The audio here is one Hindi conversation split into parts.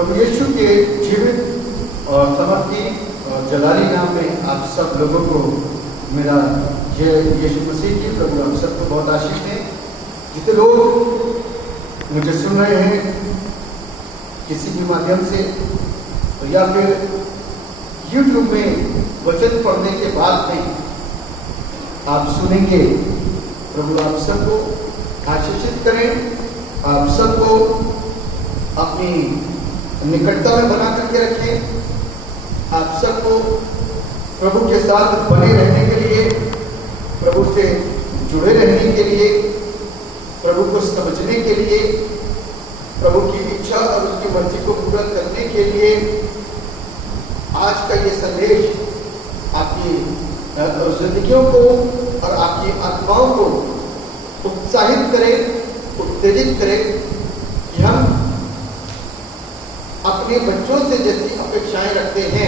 प्रभु यीशु के जीवित और समर्थी और जलाली नाम में आप सब लोगों को मेरा जय यीशु मसीह की। प्रभु हम सबको बहुत आशीष दें। जितने लोग मुझे सुन रहे हैं किसी भी माध्यम से तो या फिर YouTube में वचन पढ़ने के बाद में आप सुनेंगे, प्रभु आप सबको आशीषित करें, आप सबको अपनी निकटता में बना करके रखें, आप सबको प्रभु के साथ बने रहने के लिए, प्रभु से जुड़े रहने के लिए, प्रभु को समझने के लिए, प्रभु की इच्छा और उसकी मर्जी को पूरा करने के लिए आज का ये संदेश आपकी जिंदगियों को और आपकी आत्माओं को उत्साहित करे, उत्तेजित करे कि हम अपने बच्चों से जैसी अपेक्षाएं रखते हैं,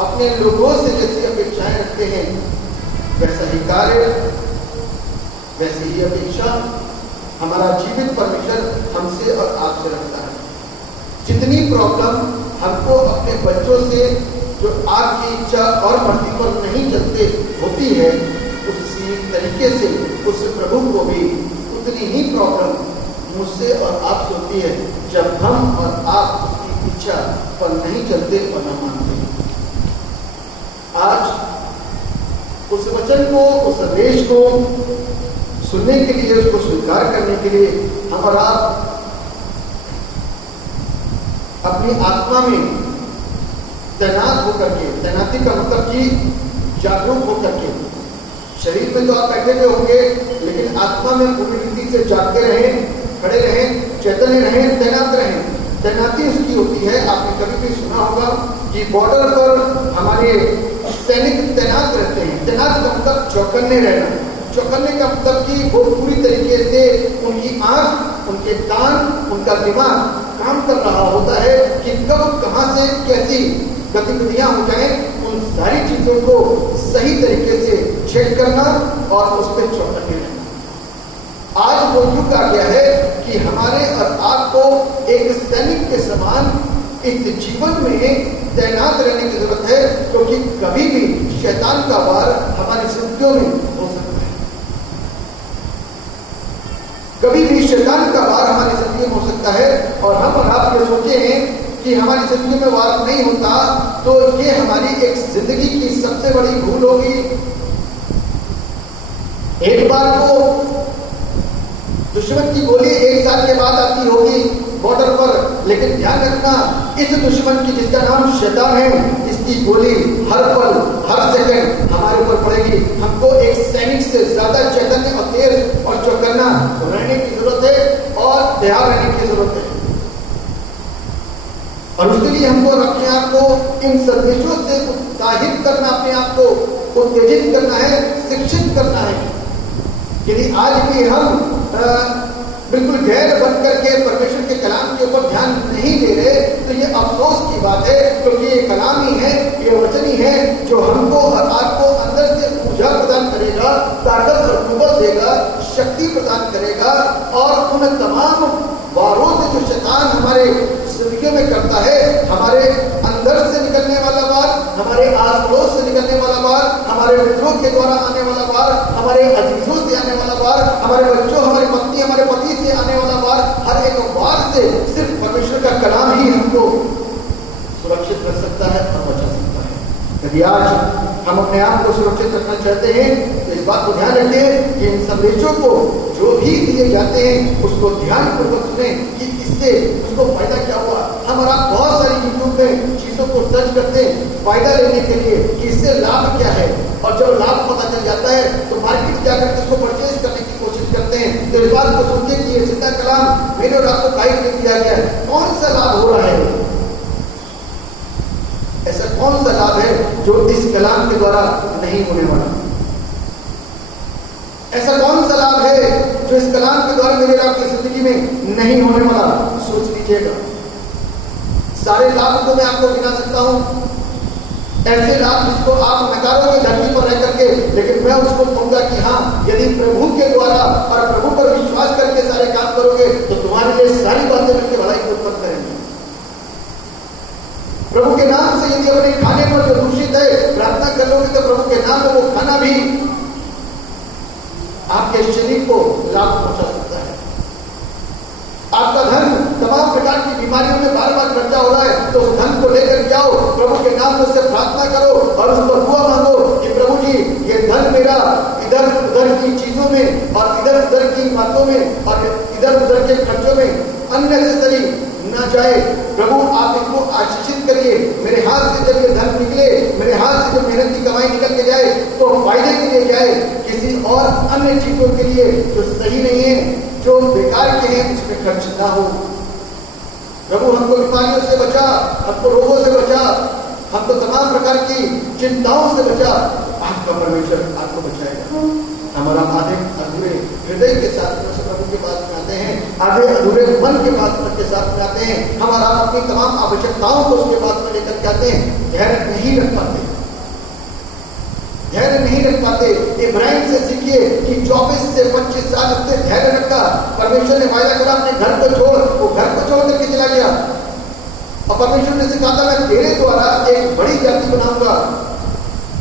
अपने लोगों से जैसी अपेक्षाएं रखते हैं, वैसा ही कार्य, वैसी ही अपेक्षा हमारा जीवित परमेश्वर हमसे और आपसे रखता है। जितनी प्रॉब्लम हमको अपने बच्चों से जो आपकी इच्छा और मर्जी पर नहीं चलते होती है, उसी तरीके से उस प्रभु को भी उतनी ही प्रॉब्लम मुझसे और आपसे होती है जब हम और आप उसकी इच्छा पर नहीं चलते और न मानते। आज उस वचन को, उस संदेश को सुनने के लिए, उसको स्वीकार करने के लिए हम और आप अपनी आत्मा में तैनात होकर के, तैनाती का मतलब कि जागरूक होकर के, शरीर में तो आप बैठे हुए होंगे लेकिन आत्मा में पूरी रीति से जागते रहें, खड़े रहें, चैतन्य रहें, तैनात रहें। तैनाती उसकी होती है, आपने कभी भी सुना होगा कि बॉर्डर पर हमारे सैनिक तैनात रहते हैं। तैनात का मतलब चौकन्ने रहना। चौकन्ने का मतलब कि वो पूरी तरीके से उनकी आंख, उनके कान, उनका दिमाग काम कर रहा होता है कि कब कहां से कैसी गतिविधियां हो जाएं, उन सारी चीजों को सही तरीके से चेक करना और उस पर चौकन्ने रहना। आज वो युग आ गया है कि हमारे और आपको एक सैनिक के समान इस जीवन में तैनात रहने की जरूरत है, क्योंकि कभी भी शैतान का वार हमारी जिंदगियों में हो सकता है। कभी भी शैतान का वार हमारी जिंदगी में हो सकता है और हम और आप ये सोचे हैं कि हमारी जिंदगी में वार नहीं होता तो ये हमारी एक जिंदगी की सबसे बड़ी भूल होगी। एक बार को दुश्मन की गोली एक साल के बाद आती होगी बॉर्डर पर, लेकिन ध्यान रखना इस दुश्मन की जिसका नाम शैतान है, इसकी गोली हर पल, हर सेकंड हमारे ऊपर पड़ेगी। हमको एक सैनिक से ज्यादा चैतन्य और तेज और चौकन्ना रहने की जरूरत है और तैयार रहने की जरूरत है। और उसके लिए हमको अपने आप को इन संदेशों से उत्साहित करना, अपने आप को उत्तेजित करना है, शिक्षित करना है। यदि आज भी हम बिल्कुल गैर बन करके परमेश्वर के कलाम के ऊपर ध्यान नहीं दे रहे तो ये अफसोस की बात है, क्योंकि ये कलाम ही है, ये वचन ही है जो हमको और आपको अंदर से ऊर्जा प्रदान करेगा, ताकत और कुव्वत देगा, शक्ति प्रदान करेगा और उन तमाम वारों से जो शैतान हमारे जिंदगी में करता है, हमारे अंदर से निकलने वाला वार, हमारे आस पड़ोस से निकलने वाला वार, हमारे मित्रों के द्वारा आने वाला वार, हमारे अजीजों से आने वाला वार, हमारे बच्चों, हमारी पत्नी, हमारे पति से आने वाला वार, हर एक वार से सिर्फ परमेश्वर का कलाम ही हमको सुरक्षित रख सकता है और बचा सकता है। यदि आज हम अपने आप को सुरक्षित रखना चाहते हैं तो इस बात को ध्यान रखें कि इन संदेशों को जो भी दिए जाते हैं उसको ध्यानपूर्वक सुने कि इससे उसको फायदा क्या हुआ। हम और आप बहुत सारी यूट्यूब में चीजों को सर्च करते हैं फायदा लेने के लिए कि इससे लाभ क्या है, और जब लाभ पता चल जाता है तो मार्केट क्या करते हैं, उसको परचेज करने की कोशिश करते हैं। तो इस बात को सोचिए कि ये जिंदा कलाम मेरे और आपको गाइड किया गया है, कौन सा लाभ हो रहा है, ऐसा कौन सा लाभ है जो इस कलाम के द्वारा नहीं होने वाला, ऐसा कौन सा लाभ है जो इस कलाम के द्वारा मेरे और आपकी जिंदगी में नहीं होने वाला। सोच लीजिएगा। सारे लाभ को मैं आपको गिना सकता हूं, ऐसे लाभ जिसको आप नकारोगे धरती पर रह करके, लेकिन मैं उसको कहूंगा कि हाँ, यदि प्रभु के द्वारा और प्रभु पर विश्वास करके सारे काम करोगे तो तुम्हारे लिए सारी बातें मिलकर भलाई को उत्पन्न करेंगे। बड़ा खर्चा हो रहा है तो उस धन को लेकर के आओ, प्रभु के नाम में उससे प्रार्थना करो और उस पर दुआ मांगो कि प्रभु जी ये धन मेरा इधर उधर की चीजों में और इधर उधर की बातों में और इधर उधर के खर्चों में अननेसेसरी ना जाए। प्रभु आप इसको आशीषित करिए, मेरे हाथ से जब ये धन निकले, मेरे हाथ से जब मेहनत की कमाई निकल के जाए तो फायदे के लिए जाए, किसी और अन्य चीजों के लिए जो सही नहीं है, जो बेकार के हैं, उसमें खर्च ना हो। प्रभु हमको बीमारियों से बचा, हमको रोगों से बचा, हमको तमाम प्रकार की चिंताओं से बचा। आपका परमेश्वर आपको बचाएगा। हमारा आधे अधूरे हृदय के साथ में प्रभु के पास में आते हैं, आधे अधूरे मन के पास में के साथ में आते हैं, हमारा अपनी तमाम आवश्यकताओं को उसके पास में लेकर के आते हैं। धैर्य नहीं रख पाते, धैर्य नहीं रख पाते। इब्राहिम से सीखिए कि 24 से 25 साल उसने धैर्य रखा। परमेश्वर ने वायदा करा अपने घर को छोड़, वो घर को छोड़ करके चला गया और परमेश्वर ने कहा था मैं तेरे द्वारा एक बड़ी जाति बनाऊंगा।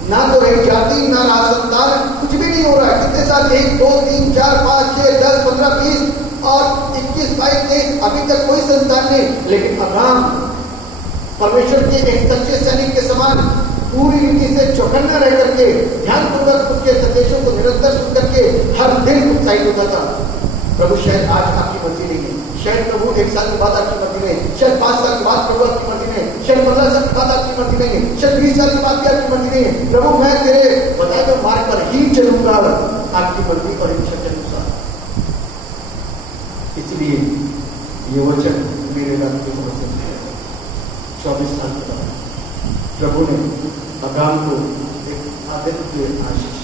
ना तो रही जाति, ना रहा संतान, कुछ भी नहीं हो रहा है। कितने साल, 1 2 3 4 5 6 10 15 20 और 21 22 23, अभी तक कोई संतान नहीं। लेकिन अब्राहम परमेश्वर के एक सच्चे सैनिक के समान पूरी रीति से चौकन्ना रह करके ध्यानपूर्वक उसके संदेशों को निरंतर सुन करके हर दिन उत्साहित होता था। प्रभु शायद आज आपकी मर्जी नहीं है, शायद प्रभु 1 साल के बाद आपकी मर्जी नहीं है, शायद 5 साल के बाद प्रभु आपकी मर्जी नहीं है, शायद 15 साल के बाद आपकी मर्जी नहीं है, शायद 20 साल के बाद भी आपकी मर्जी नहीं है। प्रभु मैं तेरे बताए गए मार्ग पर ही चलूंगा आपकी मर्जी और इच्छा के अनुसार। इसलिए ये वचन मेरे रब के वचन है। 24 साल के बाद प्रभु ने अब्राहम को एक आदित्य आशीष,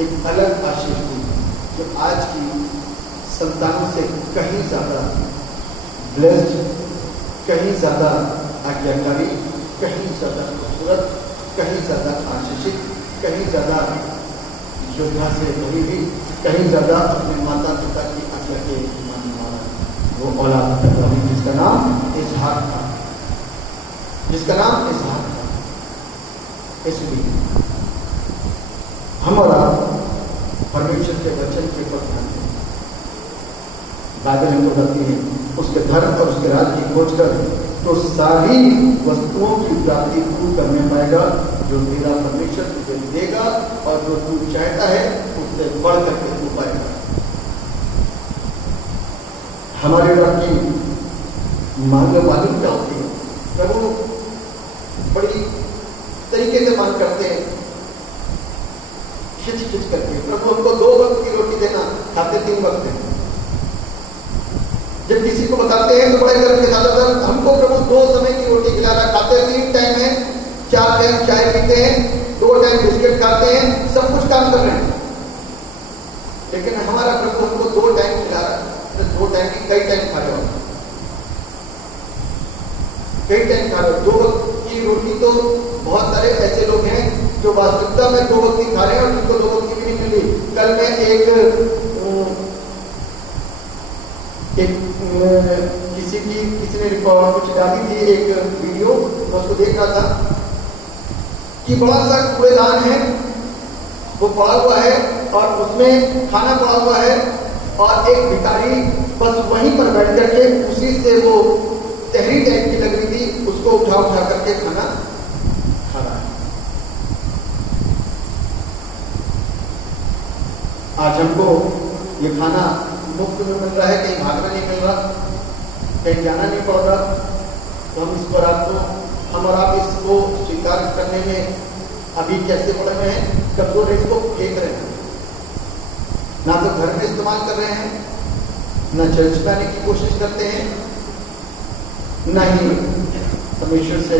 एक अलग आशीष दी जो आज की संतानों से कहीं ज्यादा ब्लेस्ड, कहीं ज्यादा आज्ञाकारी, कहीं ज्यादा खूबसूरत, कहीं ज्यादा आशीषित, कहीं ज्यादा योद्धा से भरी हुई, कहीं ज्यादा अपने माता पिता की आज्ञा के मानने वाला वो औलाद पैदा हुई जिसका नाम इसहाक था, जिसका नाम इसहाक था। इसलिए हमारा परमेश्वर के वचन के ऊपर ध्यान दें। बाइबल हमको बताती है उसके धर्म और उसके राज्य की खोज कर तो सारी वस्तुओं की प्राप्ति तू करने पाएगा जो तेरा परमेश्वर तुझे देगा और जो तू चाहता है उससे बढ़ करके तू पाएगा। हमारे रब की मांग मालूम क्या होती है? प्रभु बड़ी तरीके से मांग करते हैं, खिंच खिंच करके। प्रभु हमको 2 वक्त की रोटी देना, खाते 3 वक्त हैं। जब किसी को बताते हैं तो बड़े गर्व के साथ हमको प्रभु 2 समय की रोटी खिला रहा है, खाते 3 टाइम है, 4 टाइम चाय पीते हैं, 2 टाइम बिस्किट खाते हैं, सब कुछ काम कर रहे हैं। लेकिन हमारा प्रभु हमको 2 टाइम खिला रहा है, तो 2 टाइम की कई टाइम खा रहे हो, कई टाइम खा रहे हो। 2 वक्त की रोटी तो बहुत सारे ऐसे लोग हैं जो वास्तविकता में 2 वक्त की खा रहे हैं और जिनको 2 वक्त की भी नहीं मिली। कल मैं किसी ने रिकॉर्ड कुछ डाली थी एक वीडियो, मैं उसको देख रहा था कि बड़ा सा कूड़ेदान है, वो पड़ा हुआ है और उसमें खाना पड़ा हुआ है और एक भिखारी बस वहीं पर बैठ करके उसी से वो तहरी टाइप की लग रही थी, उसको उठा उठा करके खाना खा रहा है। आज हमको ये खाना मुफ्त में मिल रहा है, कहीं भागना नहीं मिल रहा, कहीं जाना नहीं पड़ रहा, तो हम इस पर आपको हम और आप इसको स्वीकार करने में अभी कैसे पड़े हुए हैं, कमजोर है, इसको फेंक रहे हैं। ना तो घर में इस्तेमाल कर रहे हैं, ना चर्च में आने की कोशिश करते हैं, ना ही परमेश्वर से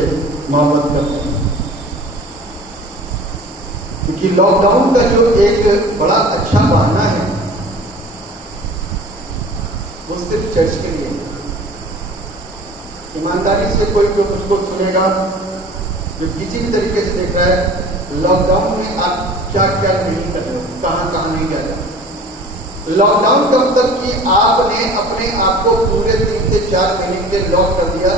मोहब्बत करते हैं। क्योंकि लॉकडाउन का जो एक बड़ा अच्छा बहाना है वो सिर्फ चर्च के लिए। ईमानदारी से कोई जो मुझको सुनेगा, जो किसी भी तरीके से देख रहा है, लॉकडाउन में आप क्या क्या नहीं कर रहे हो, कहाँ कहाँ नहीं जा रहे। लॉकडाउन का मतलब कि आपने अपने आप को पूरे 3 से 4 महीने के लॉक कर दिया।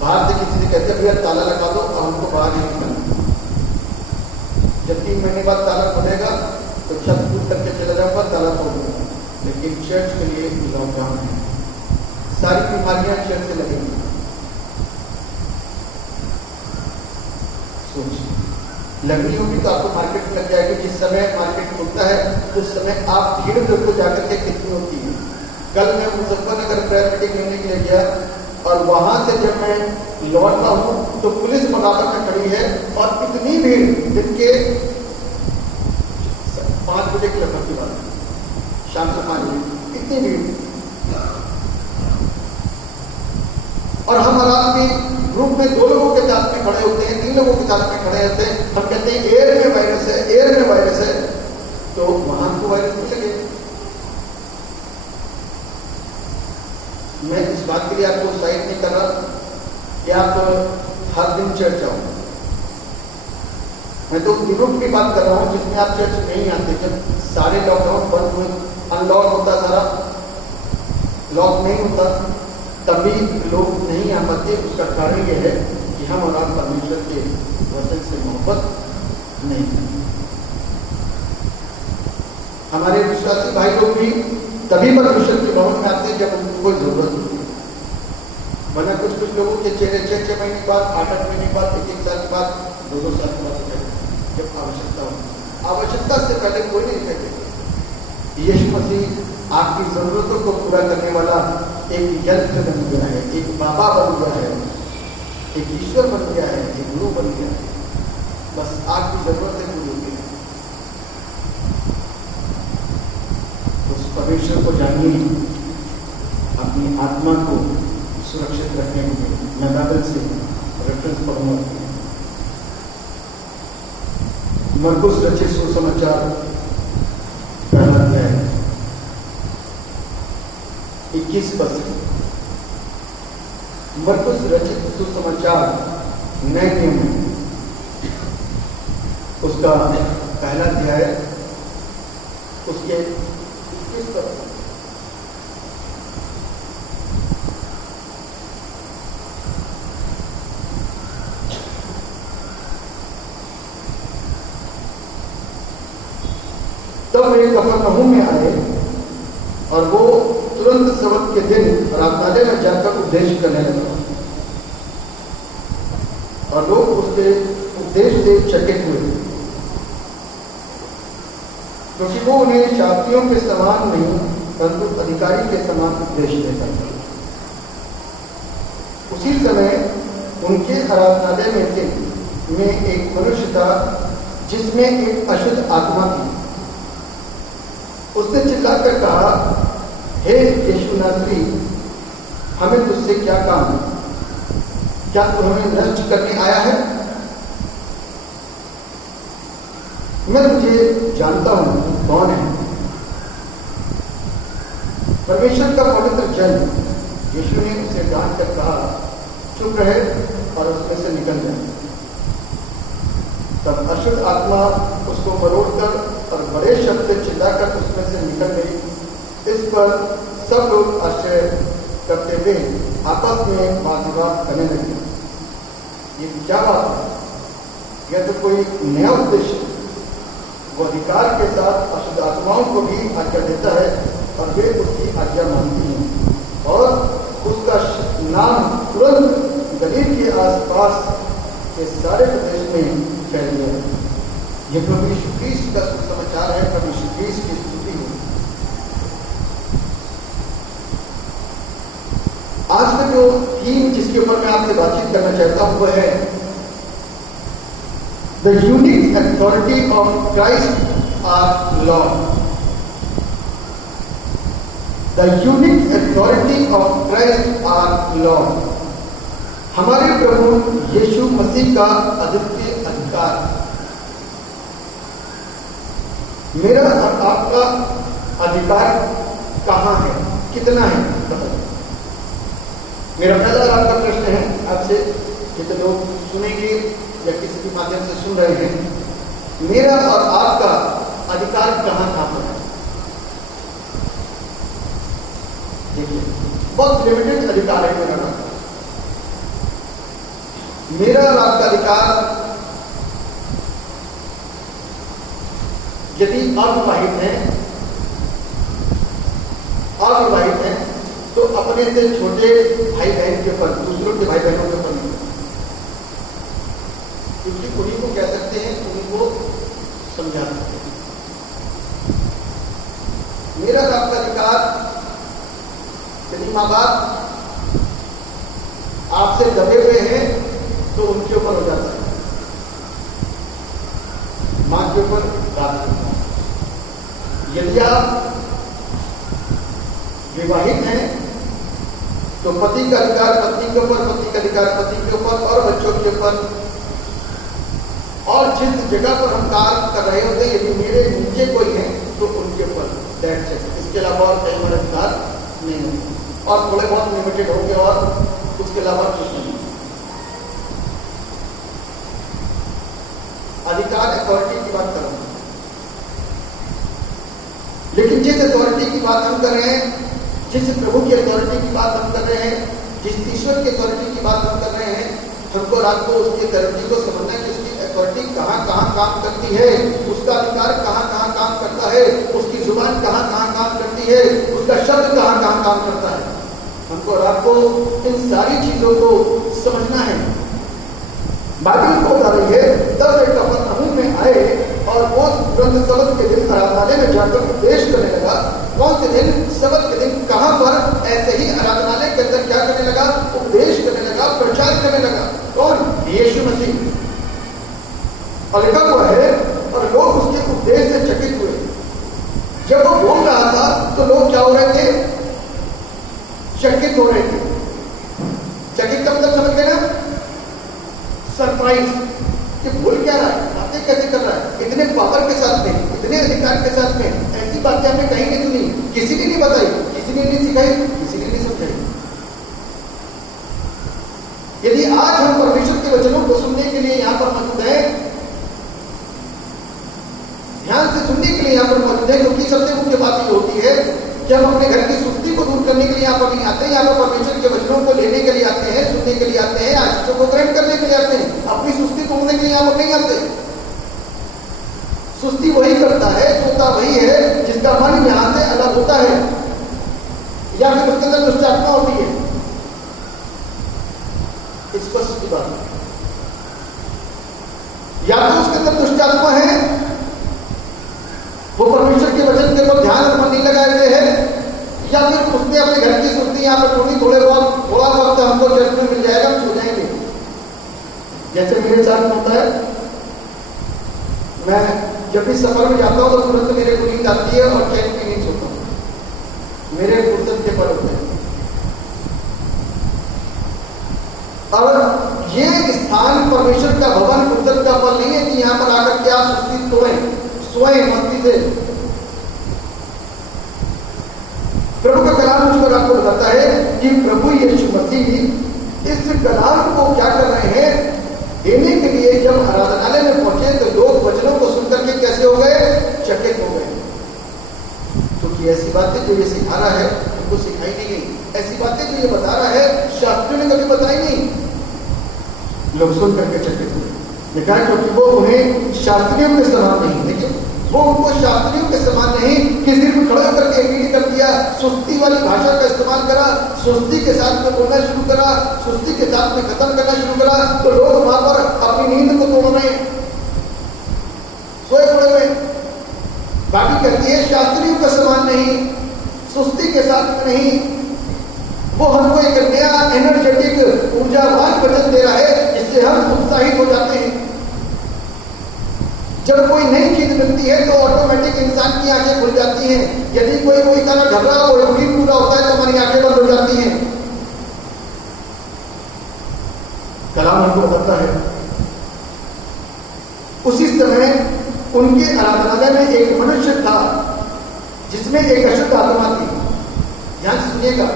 बाहर से किसी से कहते भैया ताला लगा दो और हमको बाहर नहीं निकलना। जब 3 महीने बाद ताला खुलेगा तो छत कूद करके चला जाऊंगा, ताला तोड़ दूंगा। लेकिन चर्च के लिए लॉकडाउन है, सारी बीमारियां चर्च से लगेंगी। सोच लगनी होगी तो आपको मार्केट में लग जाएगी। जिस समय मार्केट खुलता है उस समय आप भीड़ को जाकर के कितनी होती है। कल मैं मुजफ्फरनगर प्रेयर मीटिंग लेने के लिए गया और वहां से जब मैं लौटता हूं तो पुलिस बराबर में खड़ी है और इतनी भीड़, दिन के 5 बजे की लगभग की बात, शाम को 5 बजे इतनी भीड़। और हम आराम ग्रुप में 2 लोगों के साथ में खड़े होते हैं, 3 लोगों के साथ में खड़े होते हैं। हम कहते हैं एयर में वायरस है, एयर में वायरस है, तो वहां को वायरस नहीं लगे। मैं इस बात के लिए आपको उत्साहित नहीं कर रहा कि आप हर दिन चर्च जाओ। मैं तो दिनों की बात कर रहा हूं जिसमें आप चर्च नहीं आते। जब सारे लॉकडाउन बंद हुए, अनलॉक होता, सारा लॉक नहीं होता, तभी लोग नहीं आ पाते। उसका कारण यह है कि हम और आप परमेश्वर के वचन से मोहब्बत नहीं करते। हमारे विश्वासी भाई लोग भी तभी परमेश्वर के भवन में आते हैं जब उनको कोई जरूरत होती है। वरना कुछ लोगों के चेहरे 6 महीने के बाद, 8 महीने के बाद, 1 साल के बाद, 2 साल के बाद जब आवश्यकता हो। आवश्यकता से पहले कोई नहीं कहते। यीशु मसीह आपकी जरूरतों को पूरा करने वाला एक यंत्र बन गया है, एक बाबा बन गया है, एक ईश्वर बन गया है, एक गुरु बन गया है। बस आपकी जरूरतें पूरी हो गई। उस परमेश्वर को जानिए, अपनी आत्मा को सुरक्षित रखने के लिए। मैं बाइबल से रेफरेंस पढ़ूंगा। मरकुस रचित सुसमाचार पहला अध्याय 21 पद। मरकुस रचित सुसमाचार नए नियम में उसका पहला अध्याय उसके 21 पद। तब वे कफरनहूम में आए और वो तुरंत सबत के दिन आराधनालय में जाकर उपदेश करने लगा और लोग उसके उपदेश से चकित हुए, क्योंकि वो उन्हें शास्त्रियों के समान नहीं परंतु अधिकारी के समान उपदेश देता था। उसी समय उनके आराधनालय में एक मनुष्य था जिसमें एक अशुद्ध आत्मा थी। उसने चिल्लाकर कहा, हे यीशु नासरी, हमें तुझसे क्या काम है? क्या तू हमें नष्ट करने आया है? मैं तुझे जानता हूं कौन है, परमेश्वर का पवित्र जन। यीशु ने उसे डांट कर कहा, चुप रहे और उसमें से निकल जाए। तब अशुद्ध आत्मा उसको मरोड़कर और बड़े शब्द से चिल्लाकर उसमें से निकल गई। इस पर सब लोग आश्चर्य करते हुए आपस में वाद विवाद करने लगे, ये क्या बात है? यह तो कोई नया उद्देश्य। वो अधिकार के साथ अशुद्ध आत्माओं को भी आज्ञा देता है और वे उसकी आज्ञा मानती हैं। और उसका नाम तुरंत गलील के आसपास के सारे प्रदेश में फैल गया। यह प्रभु यीशु क्रिस्त का सुसमाचार है। प्रभु यीशु क्रिस्त की स्तुति हो। आज का जो थीम जिसके ऊपर मैं आपसे बातचीत करना चाहता हूं वह है the unique authority of Christ our Lord. The unique authority of Christ our Lord. हमारे प्रभु यीशु मसीह का अद्वितीय अधिकार। मेरा और आपका अधिकार कहाँ है, कितना है? बताइए। मेरा पहला और आपका प्रश्न है आपसे, जितने लोग सुनेंगे या किसी के माध्यम से सुन रहे हैं, मेरा और आपका अधिकार कहाँ पर है? देखिए, बहुत लिमिटेड अधिकार है मेरा आपका। मेरा और आपका अधिकार यदि अविवाहित है तो अपने अपने से छोटे भाई बहन के ऊपर, दूसरों के भाई बहनों के ऊपर नहीं, क्योंकि उन्हीं को कह सकते हैं, उन्हीं को समझा सकते हैं। मेरा और आपका अधिकार, यदि माँ बाप आपसे दबे हुए हैं तो उनके ऊपर हो जाता है, मां के ऊपर राज करता है। यदि आप विवाहित हैं तो पति का अधिकार पत्नी के ऊपर, पति का अधिकार पति के ऊपर और बच्चों के ऊपर। और जिस जगह पर हम कार्य कर रहे होते हैं, यदि मेरे नीचे कोई है तो उनके ऊपर दैट्स इट, इसके अलावा और कई बड़े अधिकार नहीं होते, और थोड़े बहुत लिमिटेड होंगे और उसके अलावा कुछ नहीं। अधिकार अथॉरिटी की बात कर रहा हूं, लेकिन जिस अथॉरिटी की बात हम कर रहे हैं, जिस प्रभु की अथॉरिटी की बात हम कर रहे हैं, जिस ईश्वर की अथॉरिटी की बात हम कर रहे हैं, हमको रात को उसकी अथॉरिटी को समझना है कि उसकी अथॉरिटी कहाँ कहाँ काम करती है, उसका अधिकार कहाँ कहाँ काम करता है, उसकी जुबान कहाँ कहाँ काम करती है, उसका शब्द कहाँ कहाँ काम करता है। हमको रात को इन सारी चीजों को समझना है। बाइबल को बता रही है, तब वे कफरनहूम में आए और वो तुरंत सबत के दिन आराधनालय में जाकर उपदेश करने लगा। कौन से दिन? सबत के दिन। कहां पर? ऐसे ही आराधनालय के अंदर क्या करने लगा? उपदेश करने लगा, प्रचार करने लगा। कौन? यीशु मसीह। और लिखा हुआ है, और लोग उसके उपदेश से चकित हुए। जब वो बोल रहा था तो लोग क्या हो रहे थे? चकित हो रहे थे। चकित का मतलब समझ गए ना? सरप्राइज कि बोल क्या रहा है, बातें कैसे कर रहा है, इतने पावर के साथ में, इतने अधिकार के साथ में। ऐसी बातें हमने कहीं नहीं सुनी, किसी ने नहीं बताई, किसी ने नहीं सिखाई, किसी ने नहीं समझाई। यदि आज हम परमेश्वर के वचनों को सुनने के लिए यहां पर मौजूद है, ध्यान से सुनने के लिए यहां पर मौजूद है, क्योंकि सबसे मुख्य बात ये होती है कि हम अपने घर की सुस्ती को दूर करने के लिए यहाँ पर नहीं आते हैं, यहाँ पर परमेश्वर के वचनों को लेने के लिए आते हैं, सुनने के लिए आते हैं, आशीषों को ग्रहण करने के लिए आते हैं। अपनी सुस्ती तोड़ने के लिए यहाँ पर नहीं आते। सुस्ती वही करता है, सोता वही है जिसका मन यहाँ से अलग होता है, या फिर उसके अंदर दुष्ट आत्मा होती है। स्पष्ट की बात, या तो उसके अंदर दुष्ट आत्मा है, वो परमेश्वर के वचन के ऊपर ध्यान और मन नहीं लगाए हुए है, या फिर उसने अपने घर की सुस्ती यहाँ पर थोड़ा वक्त हमको चर्च में मिल जाएगा, हम सो जाएंगे। जैसे मेरे साथ होता है, मैं जब भी सफर में जाता हूँ तो तुरंत मेरे को नींद आती है और चैन की नींद सोता हूँ। मेरे फुर्सत के पल होते हैं। और ये स्थान परमेश्वर का भवन फुर्सत का पल नहीं है कि यहाँ पर आकर के आप सुस्ती तोड़ें, सोए मस्ती से। प्रभु का कलाम मुझको आपको बताता है कि प्रभु यीशु मसीह इस कलाम को क्या कर रहे हैं, देने के लिए जब आराधनालय में पहुंचे तो लोग वचनों को सुनकर के कैसे हो गए? चकित हो गए। क्योंकि ऐसी बातें जो ये सिखा रहा है उनको सिखाई नहीं गई, ऐसी बातें जो ये बता रहा है शास्त्रियों ने कभी बताई नहीं। लोग सुन करके चकित हुए। देखा, क्योंकि वो उन्हें शास्त्रियों के समान नहीं, लेकिन वो उनको शास्त्रियों के समान नहीं कि सिर्फ खड़े होकर के रीड कर दिया, सुस्ती वाली भाषा का इस्तेमाल करा, सुस्ती के साथ में बोलना शुरू करा, सुस्ती के साथ में खत्म करना शुरू करा, तो लोग वहां पर अपनी नींद को तोड़ रहे, सोए पड़े हुए। बाकी कहती है शास्त्रियों के समान नहीं, सुस्ती के साथ में नहीं, वो हमको एक नया एनर्जेटिक ऊर्जावान वचन दे रहा है जिससे हम उत्साहित हो जाते हैं। जब कोई नई चीज मिलती है तो ऑटोमेटिक इंसान की आंखें खुल जाती हैं। यदि कोई तरह घबरा और रूटीन पूरा होता है तो हमारी आंखें बंद हो जाती हैं। कलाम हमको बताता है उसी समय उनके आराधनालय में एक मनुष्य था जिसमें एक अशुद्ध आत्मा थी। ध्यान से सुनिएगा,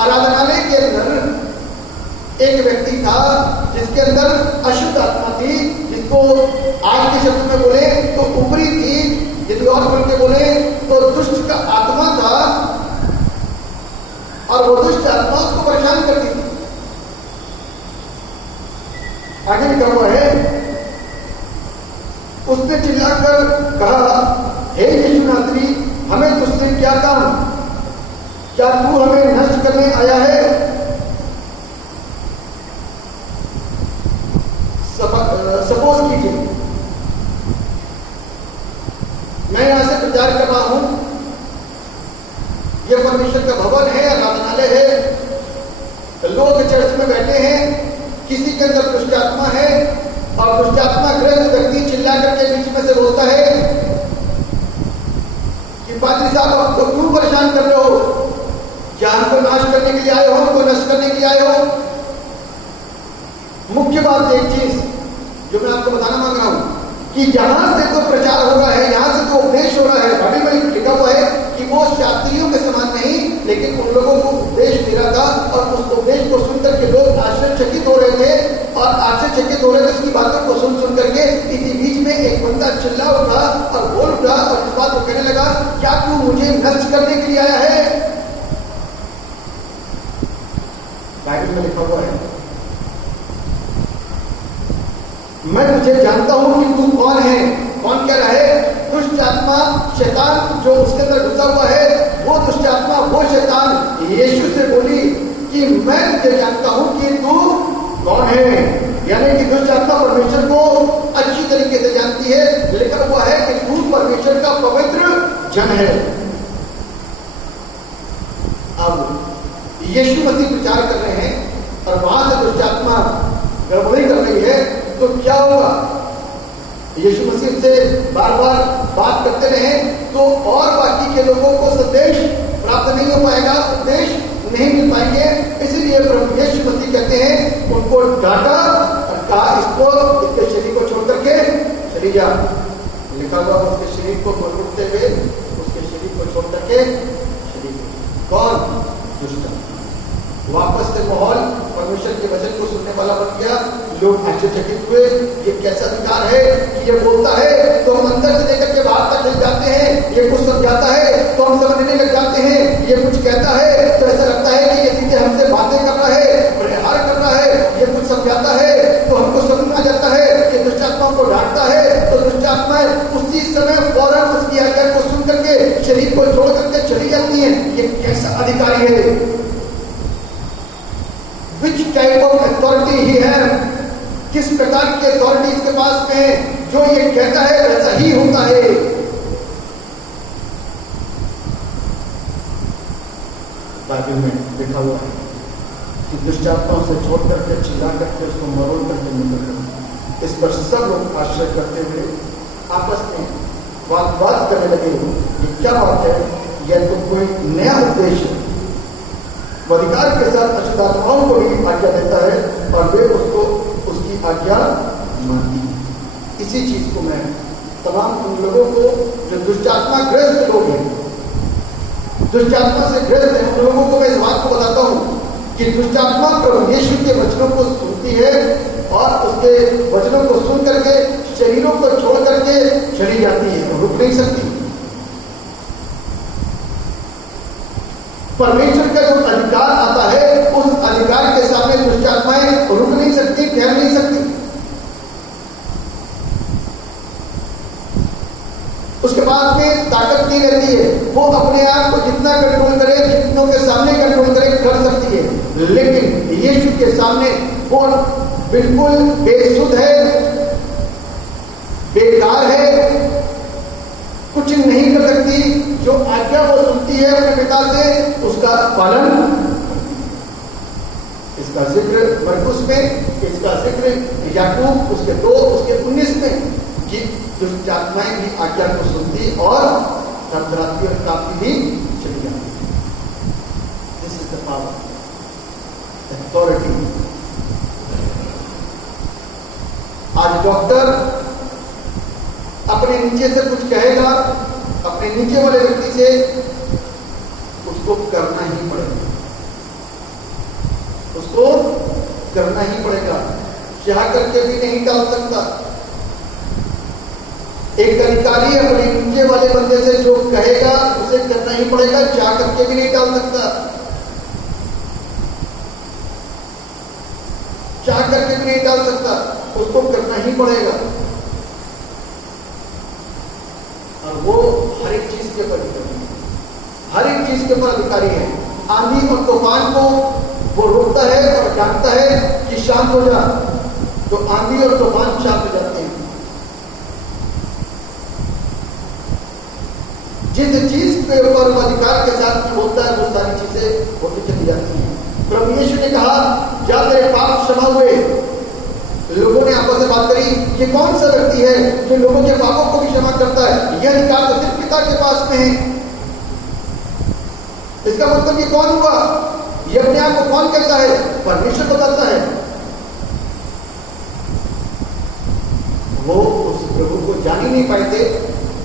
आराधनालय के अंदर एक व्यक्ति था जिसके अंदर अशुद्ध आत्मा थी, जिसको आज के शब्द में बोले तो ऊपरी थी, यदि और बोल के बोले तो दुष्ट का आत्मा था, और वो दुष्ट आत्मा उसको परेशान करती थी। आगे लिखा हुआ है, उसने चिल्लाकर कहा, हे यीशु नासरी, हमें तुझसे क्या काम? क्या तू हमें नष्ट करने आया है? सपोज कीजिए मैं यहां से प्रचार कर रहा हूं, यह परमेश्वर का भवन है, आराधनालय है, लोग चर्च में बैठे हैं, किसी के अंदर दुष्ट आत्मा है और दुष्ट आत्मा ग्रस्त व्यक्ति चिल्ला करके बीच में से बोलता है कि पादरी साहब आप तो क्यों परेशान कर रहे हो? क्या हमको नाश करने के लिए आए हो, हमको नष्ट करने के लिए आए हो? मुख्य बात एक चीज जो मैं आपको बताना मांग रहा हूं कि यहां से तो प्रचार हो रहा है, यहां से तो उपदेश हो रहा है, बाइबल में लिखा हुआ है कि वो शास्त्रियों के समान नहीं, लेकिन उन लोगों को उपदेश दे रहा था और उस उपदेश को सुनकर के लोग आश्चर्यचकित हो रहे थे और आश्चर्यचकित हो रहे थे उसकी बातों को सुन सुन करके। इसी बीच में एक बंदा चिल्ला उठा और बोल उठा और इस बात को कहने लगा, क्या तू मुझे नष्ट करने के लिए आया है? बाइबल में लिखा हुआ है, मैं तुझे जानता हूं कि तू कौन है। कौन कह रहा है? दुष्ट आत्मा, शैतान जो उसके अंदर घुसा हुआ है, वो दुष्ट आत्मा, वो शैतान यीशु से बोली कि मैं तुझे जानता हूं कि तू कौन है। यानी कि दुष्ट आत्मा परमेश्वर को अच्छी तरीके से जानती है, लिखा हुआ है कि तू परमेश्वर का पवित्र जन है। अब यीशु मसीह प्रचार कर रहे हैं और वहां से दुष्ट आत्मा गड़बड़ी कर रही है, तो क्या होगा? यीशु मसीह से बार बार बात करते रहे तो और बाकी के लोगों को संदेश प्राप्त नहीं हो पाएगा, उपदेश नहीं मिल पाएंगे। इसीलिए प्रभु यीशु मसीह कहते हैं, उनको डांटा और कहा इसको, इसके शरीर को छोड़ करके चली जा। लिखा हुआ उसके शरीर को उठते हुए उसके शरीर को छोड़ करके चली गई। कौन? दुष्ट। वापस से माहौल परमेश्वर के वचन को सुनने वाला बन गया। लोग आश्चर्यचकित हुए, ये कैसा अधिकार है कि ये बोलता है तो हम अंदर से लेकर के बाहर तक ले जाते हैं, ये कुछ समझाता है तो हम समझने लग जाते हैं, ये कुछ कहता है तो ऐसा लगता है कि ये सीधे हमसे बातें कर रहा है, व्यवहार कर रहा है, ये कुछ समझाता है तो हमको समझ आ जाता है, ये दुष्ट आत्मा को डांटता है तो दुष्ट आत्माएं उसी समय फौरन उसकी आज्ञा को सुन करके शरीर को छोड़ करके चली जाती है। ये कैसा अधिकारी है? Which type of authority he has? किस प्रकार की अथॉरिटी इसके पास में? जो ये कहता है वैसा ही होता है। बाइबल में लिखा हुआ है कि दुष्ट आत्माओं से छोड़ करके चिल्ला करके उसको मरोड़ करके निकल गए। इस पर सब लोग आश्चर्य करते हुए आपस में बात करने लगे, ये क्या बात है? यह तो कोई नया उद्देश्य है। वो अधिकार के साथ अशुद्ध आत्माओं को भी आज्ञा देता है और वे उसको उसकी आज्ञा मानती है। इसी चीज को मैं तमाम उन लोगों को जो दुष्ट आत्मा ग्रस्त लोग हैं, दुष्ट आत्मा से ग्रस्त हैं, उन लोगों को मैं इस बात को बताता हूं कि दुष्ट आत्मा प्रभु यीशु के वचनों को सुनती है और उसके वचनों को सुन करके शरीरों को छोड़ करके चली जाती है, रुक नहीं सकती। परमेश्वर का जो अधिकार आता है उस अधिकार के सामने दुष्ट आत्माएं रुक नहीं सकती, ठहर नहीं सकती। उसके बाद में ताकत नहीं रहती है, वो अपने आप को जितना कंट्रोल करे, जितनों के सामने कंट्रोल करे कर सकती है, लेकिन यीशु के सामने वो बिल्कुल बेसुध है, बेकार है, कुछ नहीं कर सकती। जो आज्ञा वो सुनती है अपने पिता से उसका पालन। इसका जिक्र मरकुस में, इसका जिक्र याकूब उसके 2 उसके 19 में कि दुष्ट आत्माएं भी आज्ञा को सुनती और थरथराती और कांपती भी चली जाती। This is the power, authority. आज डॉक्टर अपने नीचे से कुछ कहेगा, अपने नीचे वाले व्यक्ति से उसको करना ही पड़ेगा, उसको करना ही पड़ेगा, चाह करके भी नहीं टाल सकता। एक अधिकारी अपने नीचे वाले बंदे से जो कहेगा उसे करना ही पड़ेगा, चाह करके भी नहीं टाल सकता, चाह करके भी नहीं टाल सकता, उसको करना ही पड़ेगा। और वो हर एक चीज के ऊपर डिपेंड है, हर एक चीज के ऊपर अधिकारी है। आंधी और तूफान को वो रोकता है और जानता है कि शांत हो जा, तो आंधी और तूफान शांत हो जाते हैं। जिस चीज के ऊपर वो अधिकार के साथ होता है वो सारी चीजें होती चली जाती हैं। प्रभु यीशु ने कहा, जा तेरे पाप क्षमा हुए। लोगों ने आपस में बात करी कि कौन सा व्यक्ति है जो लोगों के पापों को भी क्षमा करता है? यह अधिकार तो सिर्फ पिता के पास में है। इसका मतलब ये कौन हुआ? ये अपने आप को कौन कहता है? परमेश्वर बताता है। वो उस प्रभु को जान ही नहीं पाए थे,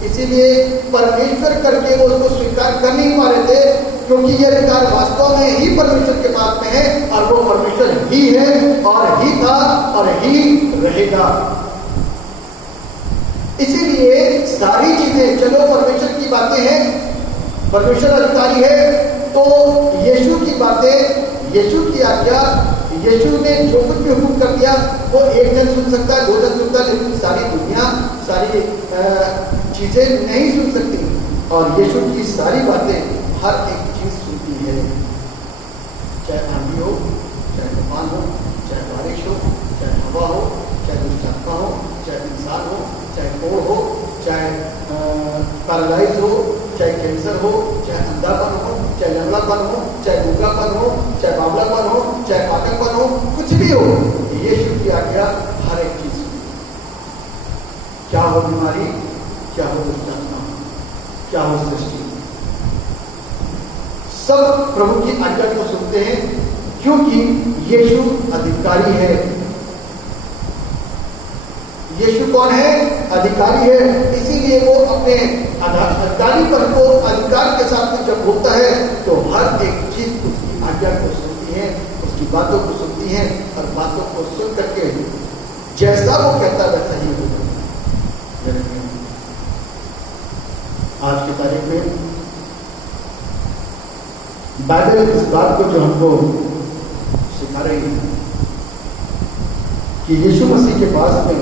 इसीलिए परमेश्वर करके वो उसको स्वीकार कर नहीं पा रहे थे, क्योंकि यह अधिकार वास्तव में ही परमेश्वर के पास में है और वो परमेश्वर ही है और ही था और ही रहेगा। इसीलिए सारी चीजें, चलो परमेश्वर की बातें हैं, परमेश्वर अधिकारी है, तो यीशु की बातें, यीशु की आज्ञा, यीशु ने जो कुछ भी हुक्म कर दिया वो एक जन सुन सकता है, 2 जन सुनता है, लेकिन सारी दुनिया, सारी चीजें नहीं सुन सकती। और यीशु की सारी बातें हर एक चीज सुनती है, चाहे आंधी हो, चाहे तूफान हो, चाहे बारिश हो, चाहे हवा हो, चाहे दुष्टता हो, चाहे इंसान हो, चाहे कोढ़ हो, चाहे पैरालाइज हो, चाहे कैंसर हो, चाहे अंधापन हो, चाहे लंगड़ापन हो, चाहे गूंगापन हो, चाहे बावलापन हो, चाहे पागलपन हो, कुछ भी हो, यीशु की आज्ञा हर एक चीज। क्या हो बीमारी, क्या हो दुष्टता, क्या हो सृष्टि, सब प्रभु की आज्ञा को सुनते हैं, क्योंकि यीशु अधिकारी है। यीशु कौन है? अधिकारी है। इसीलिए वो अपने अधिकारी पर को अधिकार के साथ जब होता है तो हर एक चीज उसकी आज्ञा को सुनती है, उसकी बातों को सुनती है और बातों को सुन करके जैसा वो कहता है वैसा ही होता है। आज की तारीख में बाइबल इस बात को जो हमको सिखा रही है कि यीशु मसीह के पास में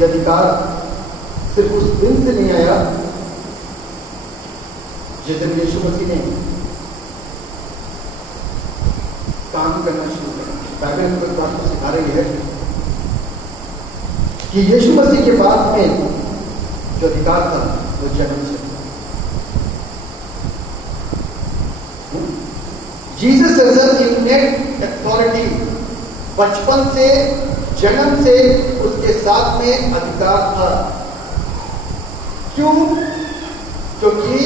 यह अधिकार सिर्फ उस दिन से नहीं आया जिस दिन यीशु मसीह ने काम करना शुरू किया। बाइबल हमको इस बात को सिखा रही है कि यीशु मसीह के पास में जो अधिकार था वो जन्म से। Jesus has an innate authority, बचपन से, जन्म से उसके साथ में अधिकार था। क्यों? क्योंकि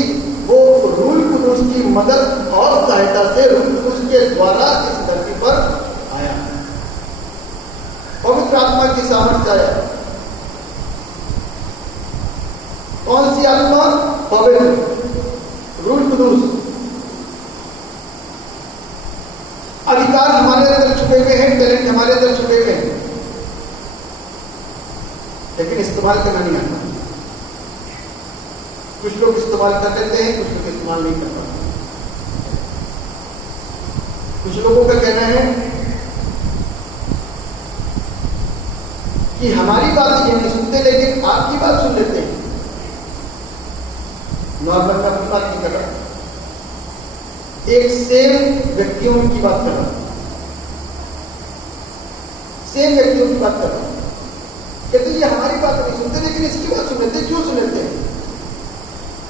वो रूल कुदूस की मदद और सहायता से, रूल कुदूस के द्वारा इस धरती पर आया, पवित्र आत्मा की सामर्थ्य आया। कौन सी आत्मा? पवित्र, रूल कुदूस। अधिकार हमारे अंदर छुपे हुए हैं, टैलेंट हमारे अंदर छुपे हुए हैं, लेकिन इस्तेमाल करना नहीं आता। कुछ लोग इस्तेमाल कर लेते हैं, कुछ लोग इस्तेमाल नहीं कर पाते। कुछ लोगों का कहना है कि हमारी बात ये नहीं सुनते, लेकिन आपकी बात सुन लेते हैं। नॉर्मल में अपनी बात नहीं कर रहा, एक सेम व्यक्तियों की बात कर रहा, सेम व्यक्तियों की बात कर रहा। कहते ये हमारी बात नहीं सुनते, लेकिन इसकी बात सुन लेते। क्यों सुन लेते हैं?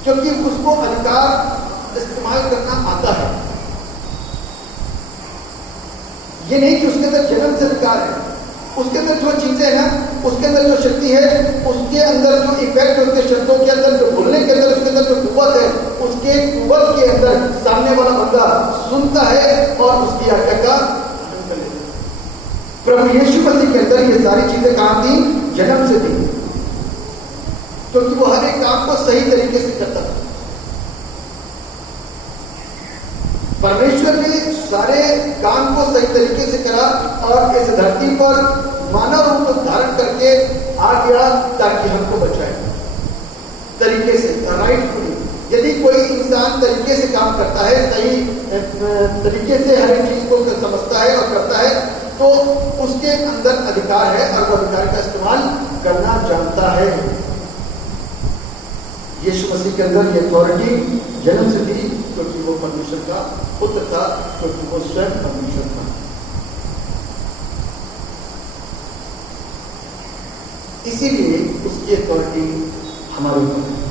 क्योंकि उसको अधिकार इस्तेमाल करना आता है। ये नहीं कि उसके अंदर जन्म से अधिकार है, उसके अंदर जो चीजें हैं, उसके अंदर जो शक्ति है, उसके अंदर जो इफेक्ट है, उसके शब्दों के अंदर, जो बोलने के अंदर, उसके अंदर जो कुव्वत है, उसके कुव्वत के अंदर सामने वाला बंदा सुनता है और उसकी आज्ञा का पालन कर लेता है। प्रभु यीशु मसीह के अंदर ये सारी चीजें कहां थी? जन्म से थी, क्योंकि वो हर एक काम को सही तरीके से करता था। परमेश्वर ने सारे काम को सही तरीके से करा और इस धरती पर मानव रूप धारण करके आ गया ताकि हमको बचाए तरीके से, राइटफुली। यदि कोई इंसान तरीके से काम करता है, सही तरीके से हर एक चीज को समझता है और करता है, तो उसके अंदर अधिकार है और वो अधिकार का इस्तेमाल करना जानता है। यीशु मसीह के अंदर ये अथॉरिटी जन्म से थी परमेश्वर का पुत्र था, क्योंकि वो स्वयं परमेश्वर था। इसीलिए उसकी अथॉरिटी हमारे ऊपर है,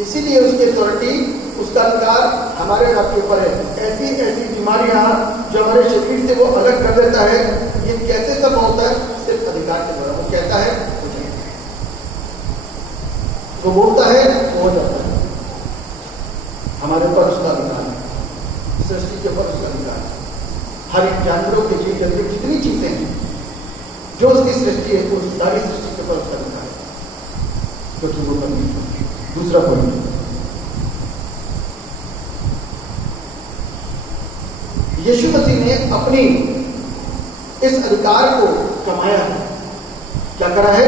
इसीलिए उसकी अथॉरिटी, उसका अधिकार हमारे आपके ऊपर है। ऐसी ऐसी बीमारियां जो हमारे शरीर से वो अलग कर देता है, ये कैसे सब होता है? सिर्फ अधिकार के द्वारा। वो कहता है वो बोलता है वो हो जाता है। हमारे ऊपर उसका अधिकार है, सृष्टि के ऊपर उसका अधिकार है। हर एक जानवरों के जीव जंतु जितनी चीजें हैं जो उसकी सृष्टि है, उस सारी सृष्टि के ऊपर उसका अधिकार है, क्योंकि वो परमेश्वर है। दूसरा पॉइंट, यीशु मसीह ने अपनी इस अधिकार को कमाया है। क्या करा है?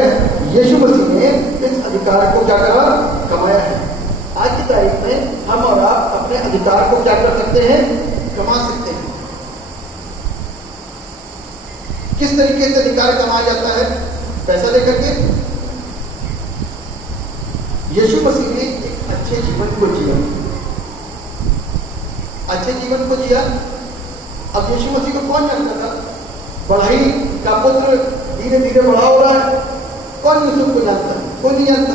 यीशु मसीह ने इस अधिकार को क्या करा? कमाया है। आज की तारीख में हम और आप अपने अधिकार को क्या कर सकते हैं? कमा सकते हैं। किस तरीके से अधिकार कमाया जाता है? पैसा देकर के। यीशु मसीह ने एक अच्छे जीवन को जिया, अच्छे जीवन को जिया। अब यीशु मसीह को कौन जानता था? बढ़ाई का पुत्र धीरे धीरे बड़ा हो रहा है, कौन यूसुफ को जानता है? कोई नहीं जानता।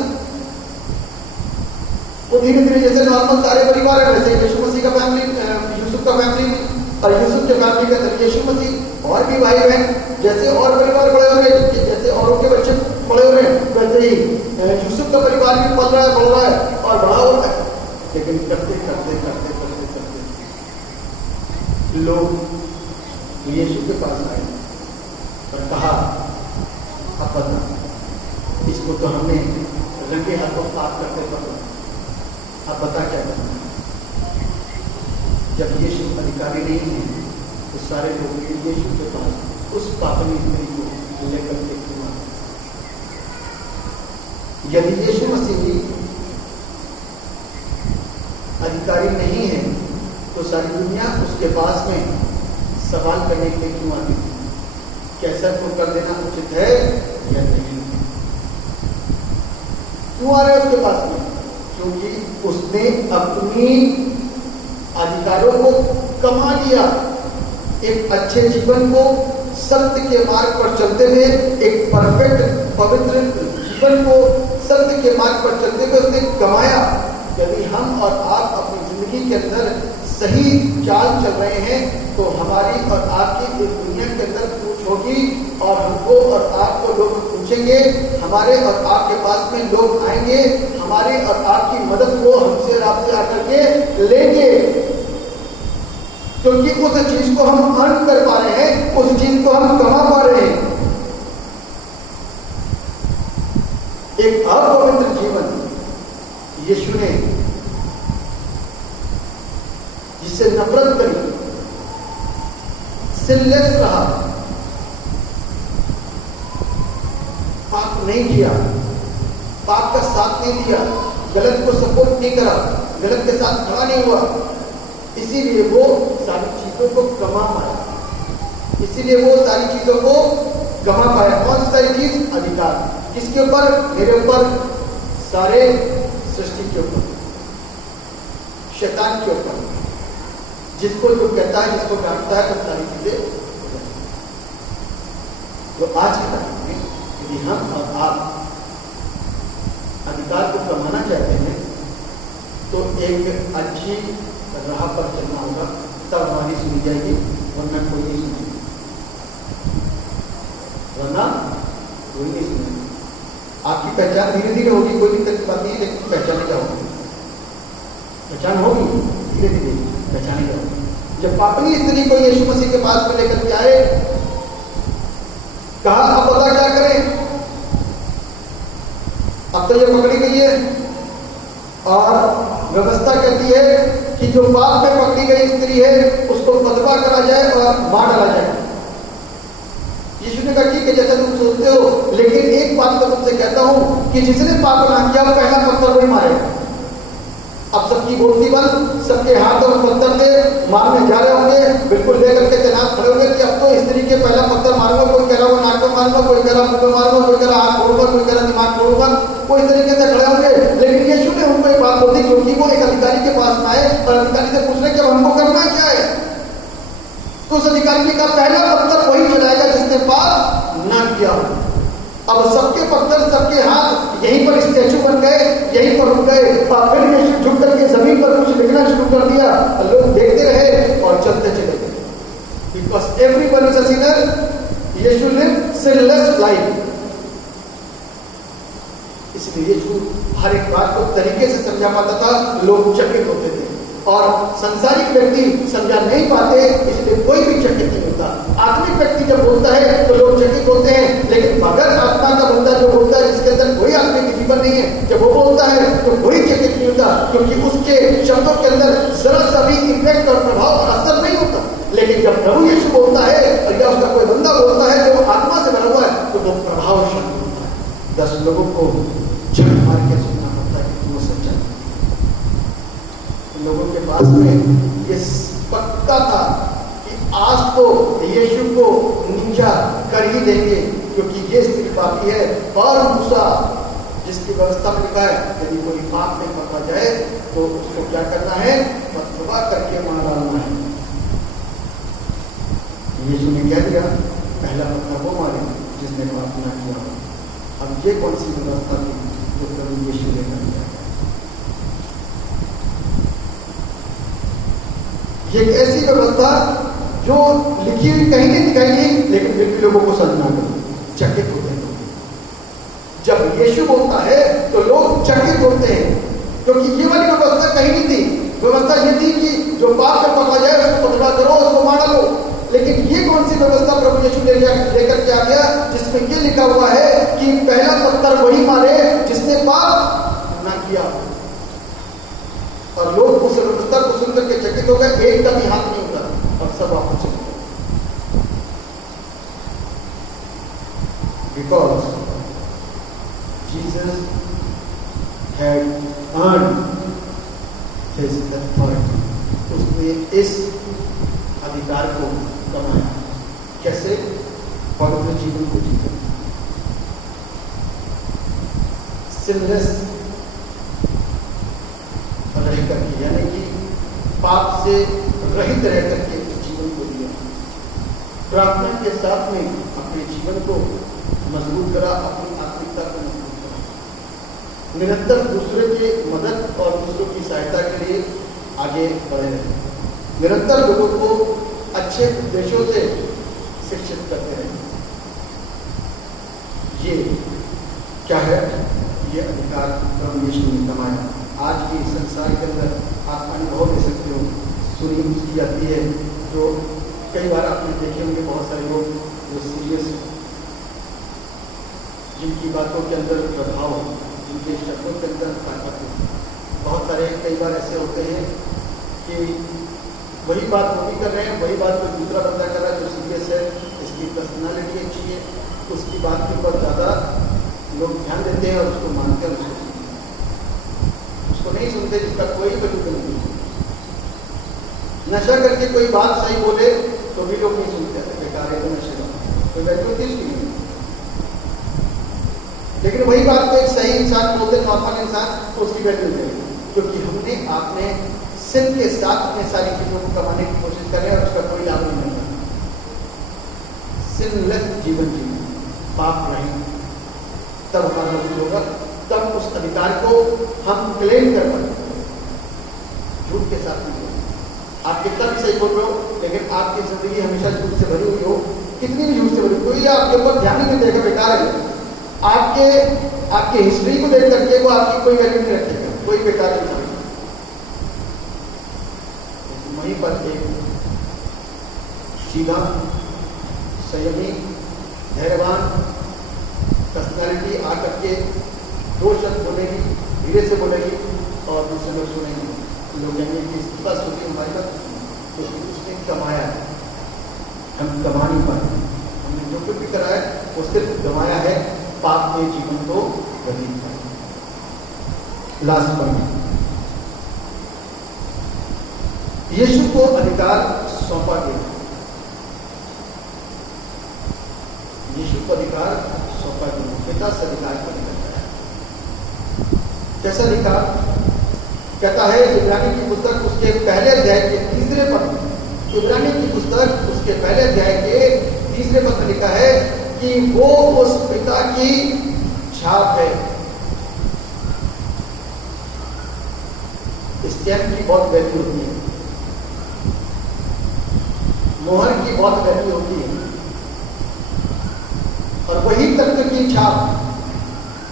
वो धीरे धीरे जैसे नॉर्मल सारे परिवार है, वैसे यीशु मसीह का फैमिली, यूसुफ का फैमिली, और यूसुफ के फैमिली के अंदर यीशु मसीह और भी भाई बहन, जैसे और परिवार बड़े हो रहे, जैसे औरों के बच्चे बड़े हो रहे हैं, वैसे ही यूसुफ का परिवार भी पल रहा है, बढ़ रहा है और बड़ा हो रहा है। लेकिन करते करते करते करते करते लोग यीशु के पास आए और कहा, अब बता, इसको तो हमने रंगे हाथों पाप करते पकड़ा, अब बता क्या करना। जब यीशु अधिकारी नहीं है तो सारे लोग यीशु के पास उस पापनी स्त्री को लेकर के क्यों आते? यदि यीशु मसीह अधिकारी नहीं है तो सारी दुनिया उसके पास में सवाल करने के लिए क्यों आती थी? कैसा को कर देना उचित है या नहीं? क्यों आ रहे हैं उसके पास में? क्योंकि उसने अपनी अधिकारों को कमा लिया। एक अच्छे जीवन को, सत्य के मार्ग पर चलते हुए, एक परफेक्ट पवित्र जीवन को सत्य के मार्ग पर चलते हुए उसने कमाया। यदि हम और आप अपनी जिंदगी के अंदर सही चाल चल रहे हैं तो हमारी और आपकी इस दुनिया के अंदर पूछ होगी, और हमको और आपको लोग पूछेंगे, हमारे और आपके पास में लोग आएंगे, हमारे और आपकी मदद को हमसे और आपसे आकर के लेंगे, क्योंकि उस चीज को हम अर्न कर पा रहे हैं, उस चीज को हम कमा पा रहे हैं। एक अपवित्र जीवन यीशु ने जिससे नफरत करी, सिनलेस रहा, पाप नहीं किया, पाप का साथ नहीं दिया, गलत को सपोर्ट नहीं करा, गलत के साथ खड़ा नहीं हुआ, इसीलिए वो सारी चीजों को कमा पाया। इसीलिए वो सारी चीजों को कमा पाया। कौन सी सारी चीज? अधिकार। किसके ऊपर? मेरे ऊपर, सारे सृष्टि के ऊपर, शैतान के ऊपर, जिसको जो कहता है, जिसको डांटता है, तो सारी चीजें। तो आज के टाइम में यदि हम और आप अधिकार को कमाना चाहते हैं तो एक अच्छी राह पर चलना होगा, तब हमारी सुनी जाएगी, वरना कोई नहीं सुनेगा, वरना कोई नहीं सुनेगा। आपकी पहचान धीरे धीरे होगी, कोई दिक्कत की बात नहीं है, लेकिन पहचाने जाओगे, पहचान होगी धीरे धीरे, पहचाने जाओगे। जब पापनी स्त्री को यीशु मसीह के पास में लेकर के आए, कहा अब पता क्या करें, अब तो ये पकड़ी गई है और व्यवस्था कहती है कि जो पाप में पकड़ी गई स्त्री है उसको बदवा करा जाए और मार डाला जाए। यीशु ने कहा ठीक है जैसा तुम सोचते हो, लेकिन एक बात मैं तुमसे कहता हूं कि जिसने पाप ना किया वो पहला पत्थर वही मारे। अब सबकी बोलती बंद, सबके हाथ और पत्थर से मारने जा रहे होंगे, बिल्कुल लेकर के तैनात खड़े होंगे कि अब तो स्त्री के पहला पत्थर मारूंगा, कोई कह रहा वो नाक में मारूंगा, कोई कह रहा मुंह में मारूंगा, कोई कह रहा हाथ फोड़ूंगा, कोई कह रहा दिमाग फोड़ूंगा, कोई इस तरीके से खड़े होंगे। लेकिन यीशु ने उनको एक बात बोली, क्योंकि वो एक अधिकारी के पास में आए और अधिकारी से पूछ रहे कि अब हमको करना क्या है। तो उस अधिकारी ने कहा पहला पत्थर वही चलाएगा जिसने पाप ना किया हो। अब सबके पत्थर सबके हाथ यहीं पर स्टैचू बन गए, यहीं पर रुक गए। फिर यीशु झुक करके जमीन पर कुछ लिखना शुरू कर दिया, लोग देखते रहे और चलते चले गए। Because everyone is a sinner, Yeshu live sinless life. इसलिए यीशु हर एक बात को तरीके से समझा पाता था, लोग चकित होते थे। और संसारिक व्यक्ति समझा नहीं पाते, इसलिए कोई भी चकित नहीं होता। आत्मिक व्यक्ति जब बोलता है तो लोग चकित होते हैं, लेकिन मगर आत्मा का बंदा जो बोलता है जिसके अंदर कोई आत्मिक जीवन नहीं है, जब वो बोलता है तो कोई चकित नहीं होता, क्योंकि उसके शब्दों के अंदर जरा सा भी इफेक्ट और प्रभाव और असर नहीं होता। लेकिन जब प्रभु यीशु बोलता है और या उसका कोई बंदा बोलता है जो आत्मा से भरा हुआ है, तो वो प्रभावशाली होता है। 10 लोगों को झक मार के सुनना पड़ता है कि वो सच्चा है। लोगों के पास में ये पक्का था कि आज तो यीशु को नीचा कर ही देंगे, क्योंकि ये स्त्री पापी है। और मूसा जिसकी व्यवस्था में लिखा है यदि कोई पाप में पकड़ा जाए तो उसको क्या करना है, मतवा करके मार डालना है। यीशु ने कह दिया पहला पत्थर वो मारे जिसने पाप ना किया। अब ये कौन सी व्यवस्था थी जो प्रभु यीशु ने कर दिया? ये एक ऐसी व्यवस्था जो लिखी हुई कहीं नहीं दिखाई गई, लेकिन फिर भी लोगों को समझ में आ गई, चकित होते हैं। जब यीशु बोलता है तो लोग चकित होते हैं, क्योंकि ये वाली व्यवस्था कहीं नहीं थी। व्यवस्था ये थी कि जो पाप में पकड़ा जाए उसको पकड़ा करो, उसको मार डालो। लेकिन ये कौन सी व्यवस्था प्रभु यीशु लेकर के आ गया, जिसमें ये लिखा हुआ है कि पहला पत्थर वही मारे जिसने पाप ना किया। और लोग उस व्यवस्था को सुनकर के चकित हो गए, एक का भी हाथ नहीं उठा और सब वापस चले गए। Because Jesus had earned his authority. उसने इस अधिकार को कमाया। कैसे? पवित्र जीवन को जीवन, सिनलेस रह करके, यानी कि पाप से रहित रह करके जीवन को दिया। प्रार्थना के साथ में अपने जीवन को मजबूत करा, अपनी आत्मिकता को मजबूत करा। निरंतर दूसरे की मदद और दूसरों की सहायता के लिए आगे बढ़े रहे। निरंतर लोगों को अच्छे उद्देश्यों से शिक्षित करते रहे। ये क्या है? ये अधिकार प्रभु यीशु ने कमाया। आज भी संसार के अंदर आप अनुभव ले सकते हो, सुनी उसकी जाती है, जो कई बार आपने देखे होंगे बहुत सारे लोग जो सीरियस, जिनकी बातों के अंदर प्रभाव, जिनके शब्दों के अंदर ताकत है। बहुत सारे कई बार ऐसे होते हैं कि वही बात वो भी कर रहे हैं, वही बात कोई दूसरा बंदा कर रहा है जो सीरियस है, इसकी पर्सनालिटी अच्छी है, उसकी बात के ऊपर ज़्यादा लोग ध्यान देते हैं और उसको मानते हैं, उसको नहीं सुनते जिसका कोई वजूद नहीं। नशा करके कोई बात सही बोले तो भी लोग नहीं सुनते, बेकार है, नशे का कोई वैल्यू नहीं। लेकिन वही बात को एक सही इंसान बोलते, नॉर्मल इंसान, तो उसकी वैल्यू नहीं, क्योंकि हमने आपने सिर्फ के साथ अपने सारी चीजों को कमाने की कोशिश कर रहे हैं और उसका कोई लाभ नहीं मिलता। सिनलेस जीवन जीवन, पाप नहीं, तब हमारा वजूद होगा, तब उस अधिकार को हम क्लेम कर पाएंगे। झूठ के साथ नहीं होगा। आप कितना भी सही बोल रहे हो, लेकिन आपकी जिंदगी हमेशा झूठ से भरी हुई हो, कितनी भी झूठ से भरी, कोई आपके ऊपर ध्यान ही नहीं देगा, बेकार है। आपके हिस्ट्री को देख करके वो आपकी कोई वैल्यू नहीं रखेगा, कोई बेकार इंसान। वहीं पर एक सीधा, संयमी, धैर्यवान पर्सनैलिटी आकर के दो शब्द बोलेगी, धीरे से बोलेगी और दूसरे लोग सुनेंगे, लोग कहेंगे कि इसकी बात सुनिए, हमारी बात, तो उसने कमाया है, हम कमा नहीं पाए। हमने जो कुछ भी करा है वो सिर्फ कमाया है, पाप के जीवन को व्यतीत किया। लास्ट पॉइंट, यीशु को अधिकार सौंपा गया। यीशु को अधिकार सौंपा गया, पिता से अधिकार को निकल गया। कैसा अधिकार? कहता है इब्रानी की पुस्तक उसके पहले अध्याय के तीसरे पद, इब्रानी की पुस्तक उसके पहले अध्याय के तीसरे पद में लिखा है कि वो उस पिता की छाप है। स्टैम्प की बहुत वैल्यू होती है, मोहर की बहुत वैल्यू होती है, और वही तत्व की छाप,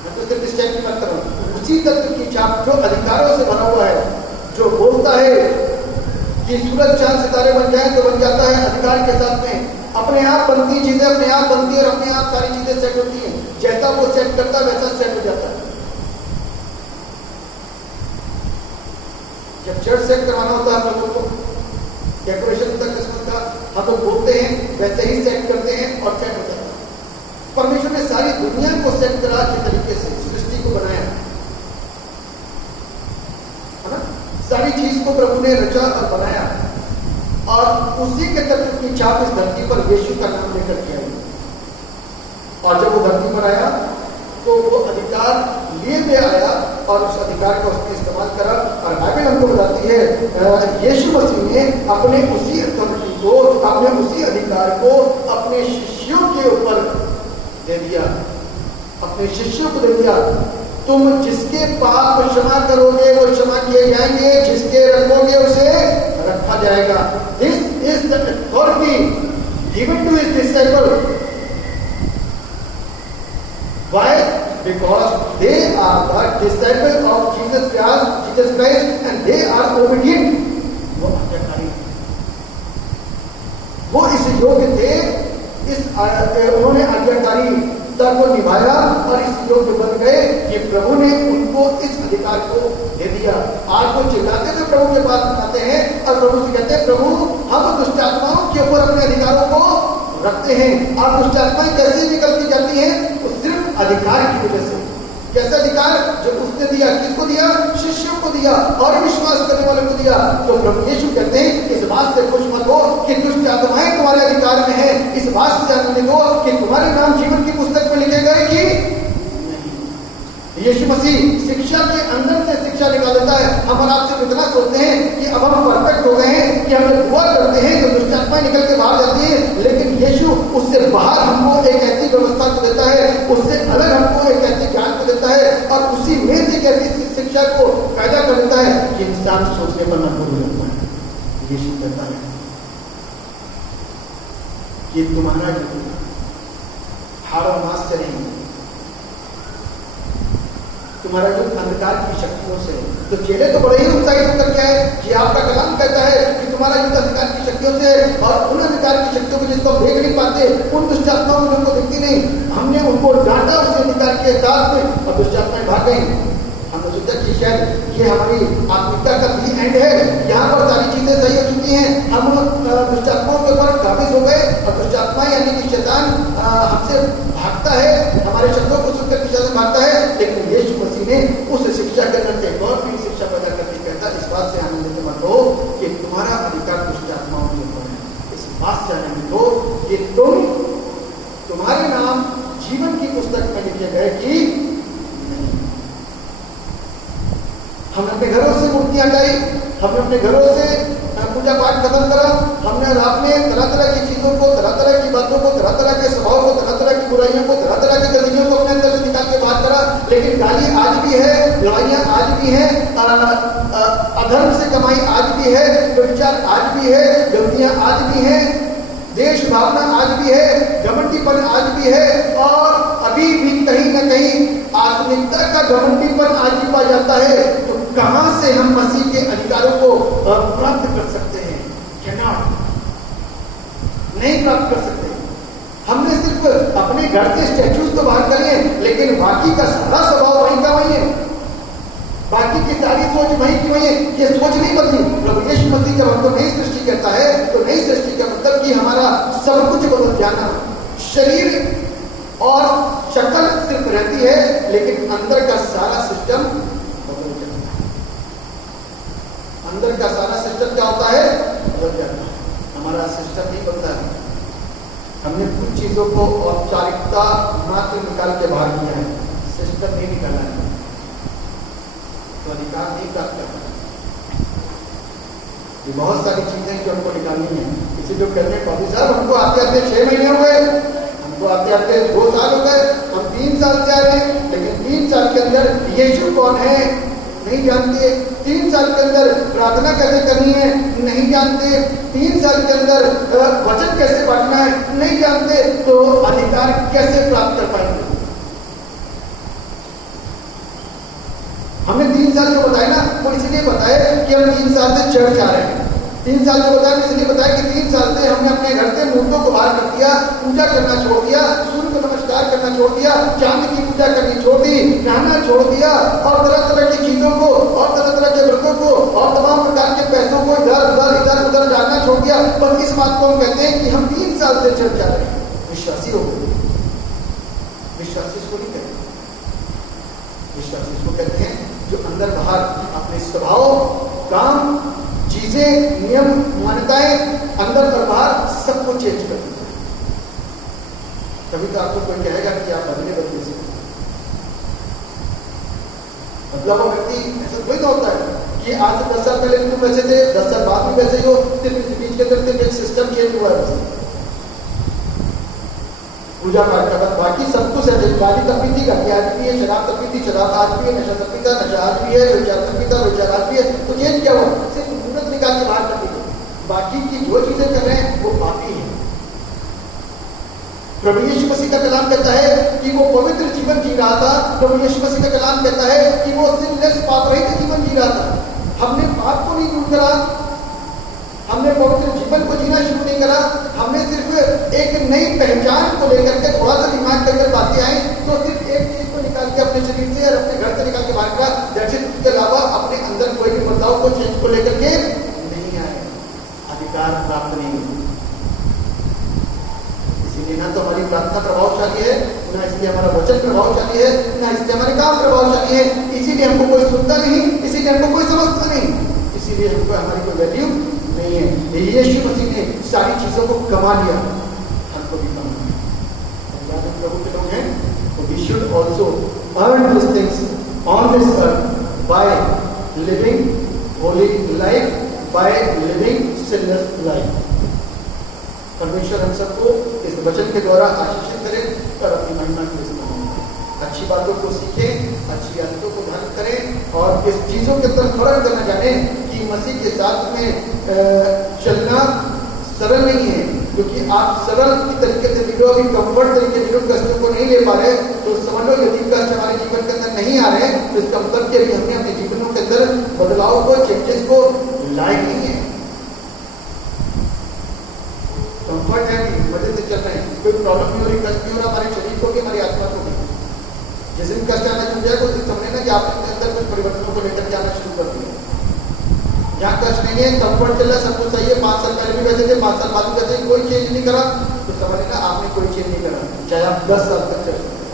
मैं तो सिर्फ स्टैम्प की बात कर रहा हूं, उसी तत्व की छाप जो अधिकारों से बना हुआ है, जो बोलता है कि सूरज चांद सितारे बन जाए तो बन जाता है अधिकार के साथ में, अपने आप बनती चीजें अपने आप बनती है और अपने आप सारी चीजें सेट होती हैं, जैसा वो सेट करता है वैसा सेट हो जाता है। जब चर्च सेट करवाना होता है हम लोगों को, डेकोरेशन तक किस्म का हम लोग बोलते हैं वैसे ही सेट करते हैं और सेट हो जाता है। परमेश्वर ने सारी दुनिया को सेट करा अच्छे तरीके से, सृष्टि को बनाया है ना, सारी चीज को प्रभु ने रचा और बनाया, और उसी के तत्व की छाप इस धरती पर यीशु का नाम लेकर के आई। और जब वो धरती पर आया तो वो अधिकार लिए हुए आया और उस अधिकार का उसने इस्तेमाल करा। और बाइबल हमको बताती है यीशु मसीह ने अपने उसी अथॉरिटी को, अपने उसी अधिकार को अपने शिष्यों के ऊपर दे दिया, अपने शिष्यों को दे दिया। तुम जिसके पाप क्षमा करोगे वो क्षमा किए जाएंगे, जिसके रखोगे उसे रखा जाएगा। This is the authority given to his disciple. Why? Because they are the disciples of Jesus Christ and they are obedient. वो आज्ञाकारी, वो इस योग्य थे, उन्होंने आज्ञाकारिता को निभाया और इस योग्य बन गए कि प्रभु ने उनको इस अधिकार को दे दिया। आज वो चिल्लाते हुए प्रभु के पास आते हैं और प्रभु से कहते हैं, प्रभु हम दुष्ट आत्माओं के ऊपर अपने अधिकारों को रखते हैं। आप दुष्ट आत्माएं कैसे निकलती जाती हैं? तो सिर्फ अधिकार की वजह से। कैसा अधिकार? जो उसने दिया, किसको दिया? शिष्यों को दिया और विश्वास करने वालों को दिया। तो प्रभु यीशु कहते हैं, इस बात से खुश मत हो कि दुष्ट आत्माएं तुम्हारे अधिकार में है, इस बात से आनंदित हो कि तुम्हारे नाम जीवन की पुस्तक में लिखे गए कि यीशु मसीह शिक्षा के अंदर से शिक्षा निकाल देता है। हम और आपसे इतना सोचते हैं कि अब हम परफेक्ट हो गए हैं कि हम जब दुआ करते हैं तो दुष्ट आत्माएं निकल के बाहर जाती है, लेकिन यीशु उससे बाहर हमको एक ऐसी व्यवस्था को देता है, उससे अलग हमको एक ऐसे ज्ञान को देता है और उसी में से एक ऐसी शिक्षा को पैदा कर देता है कि इंसान सोचने पर मजबूर हो जाता है। यीशु कहता है कि तुम्हारा हाड़ और मांस से नहीं, तुम्हारा जो अंधकार की शक्तियों से। तो चेले तो बड़े ही उत्साहित होकर के आए कि आपका कलाम कहता है कि तुम्हारा युद्ध अंधकार की शक्तियों से, और उन अंधकार की शक्तियों को जिसको हम देख नहीं पाते, उन दुष्ट आत्माओं को जिनको दिखती नहीं, हमने उनको डांटा उस अंधकार के साथ में और दुष्ट आत्माएं भाग गई। हमने सोचा कि शायद ये हमारी आत्मिकता का भी एंड है, यहाँ पर सारी चीजें सही हो चुकी हैं, हम दुष्ट आत्माओं के ऊपर काबिज हो गए और दुष्ट आत्माएं यानी कि शैतान हमसे भागता है, हमारे शब्दों को सुनकर शैतान भागता है। लेकिन यीशु मसीह ने उस शिक्षा के अंदर से और भी शिक्षा पैदा करके कहता, इस बात से आनंदित मत हो कि तुम्हारा अधिकार दुष्ट आत्माओं के ऊपर है, इस बात से आनंदित हो कि तुम्हारे नाम जीवन की पुस्तक में लिखे गए कि हमने अपने घरों से मूर्तियां हटाई, हमने अपने घरों से पूजा पाठ खत्म करा, हमने आपने तरह तरह की चीजों को, तरह तरह की बातों को, तरह तरह के स्वभाव को, तरह तरह की बुराइयों को, तरह तरह की गलतियों को अपने अंदर से निकाल के बात करा। लेकिन गाली आज भी है, लड़ाइयां आज भी है, अधर्म से कमाई आज भी है, व्यभिचार आज भी है, गलतियां आज भी हैं, देश भावना आज भी है, घमंडीपन आज भी है, और अभी भी कहीं न कहीं आत्मिकता का घमंडीपन आज भी पाया जाता है। तो कहां से हम मसीह के अधिकारों को प्राप्त कर सकते हैं? कैनॉट, नहीं प्राप्त कर सकते। हमने सिर्फ अपने घर के स्टैच्यूज तो बाहर करे, लेकिन बाकी का सारा स्वभाव वहीं का वहीं है, बाकी की सारी सोच वहीं की वहीं है। ये सोच नहीं बदली। प्रभु यीशु मसीह जब हमको नई सृष्टि करता है तो नई सृष्टि का मतलब कि हमारा सब कुछ बदल जाना। शरीर और शक्ल सिर्फ रहती है, लेकिन अंदर का सारा सिस्टम बदल जाता है। अंदर का सारा सिस्टम क्या होता है? बदल जाता है। हमारा सिस्टम नहीं बदलता है। हमने कुछ चीजों को औपचारिकता मात्र निकाल के बाहर किया है, सिस्टम नहीं निकाला है, तो अधिकार नहीं प्राप्त करता। ये बहुत सारी चीजें जो हमको निकालनी है। किसी जो कहते हैं बाबू साहब हमको आते आते 6 महीने हो गए, हमको आते आते 2 साल हो गए, हम 3 साल से आ रहे हैं, लेकिन 3 साल के अंदर यीशु कौन है नहीं जानते। 3 साल के अंदर प्रार्थना कैसे करनी है नहीं जानते। 3 साल के अंदर वचन कैसे बांटना है नहीं जानते, तो अधिकार कैसे प्राप्त कर पाएंगे। हमने 3 साल जो बताया ना, वो इसलिए बताया कि हम 3 साल से चर्च आ रहे हैं। 3 साल जो बताया इसलिए बताया कि 3 साल से हमने अपने घर से मूर्तों को बाहर कर दिया, पूजा करना छोड़ दिया, सूर्य को नमस्कार करना छोड़ दिया, चांद की पूजा करनी छोड़ दी, नहाना छोड़ दिया, और तरह तरह की चीजों को और तरह तरह के व्रतों को और तमाम प्रकार के पैसों को इधर उधर डालना छोड़ दिया। बस इस बात को हम कहते हैं कि हम 3 साल से चर्च आ रहे हैं। विश्वासी हो गए। विश्वासी इसको नहीं कहते। विश्वासी इसको कहते हैं जो अंदर बाहर अपने स्वभाव, काम, चीजें, नियम, मान्यताएं अंदर और बाहर सबको चेंज कर देता है। कभी तो आपको कोई कहेगा कि आप बदले से मतलब वो व्यक्ति ऐसा कोई तो होता है कि आज से 10 साल पहले भी तुम वैसे थे, 10 साल बाद भी वैसे ही हो, सिर्फ इस बीच के अंदर सिर्फ एक सिस्टम चेंज हुआ है पूजा पाठ का। बाकी सब कुछ है। गाली तब भी थी, गाली आज भी है, शराब तब भी थी, शराब आज भी है, नशा तब भी था, नशा आज भी है, विचार तब भी था, विचार आज भी है। तो चेंज क्या हुआ? सिर्फ मूर्त निकाल के बाहर कर दी। बाकी की जो चीजें कर रहे हैं वो पापी है। प्रभु यीशु मसीह का कलाम कहता है कि वो पवित्र जीवन जी रहा था। प्रभु यीशु मसीह का कलाम कहता है कि वो सिनलेस पाप रहित जीवन जी रहा था। हमने पाप को नहीं दूर करा, हमने पवित्र जीवन को जीना शुरू नहीं करा, हमने सिर्फ एक नई पहचान को लेकर के थोड़ा सा दिमाग के अंदर बातें आई, तो सिर्फ एक चीज को निकाल के अपने शरीर से और अपने घर से निकाल के बाहर करा। जैसे उसके अलावा अपने अंदर कोई भी बदलाव को चेंज को लेकर के नहीं आए, अधिकार प्राप्त नहीं हुई। इसीलिए ना तो हमारी प्रार्थना प्रभावशाली है, ना इसलिए हमारा वचन प्रभावशाली है, ना इसलिए हमारे काम प्रभावशाली है। इसीलिए हमको कोई सुनता नहीं, इसीलिए हमको कोई समझता नहीं, इसीलिए हमको हमारी कोई वैल्यू नहीं है। यीशु मसीह ने सारी चीजों को कमा लिया, हमको भी कमाना है। प्रभु के लोग हैं तो we should also earn these things on this earth by living holy life, by living sinless life। परमेश्वर हम सबको इस वचन के द्वारा आशीषित करें और अपनी महिमा को इस्तेमाल करें। अच्छी बातों को सीखें, अच्छी आदतों को धारण करें और इस चीजों के अंदर फर्क करना जाने कि मसीह के साथ में चलना सरल नहीं है, क्योंकि आप सरल तरीके से जीरो, अभी कंफर्ट तरीके जीरो कष्टों को नहीं ले पा रहे, तो समझ लो यदि कष्ट हमारे जीवन के अंदर नहीं आ रहे तो इसका मतलब कि हमने अपने जीवनों के अंदर बदलाव को, चेंजेस को लाए नहीं है। कंफर्ट है कि मजे से चल रहे हैं, कोई प्रॉब्लम नहीं हो रही, कष्ट नहीं हो रहा हमारे शरीर को भी, हमारी आत्मा को भी। जिस दिन कष्ट आना शुरू जाए तो समझे ना कि आपने अंदर कुछ परिवर्तनों को लेकर के आना शुरू कर दिया। जहाँ कष्ट नहीं है, कंफर्ट चल रहा है, सब कुछ सही है, 5 साल पहले भी वैसे थे, 5 साल बाद भी वैसे, कोई चेंज नहीं करा, तो समझ लेना आपने कोई चेंज नहीं करा, चाहे आप 10 साल तक चल सकते।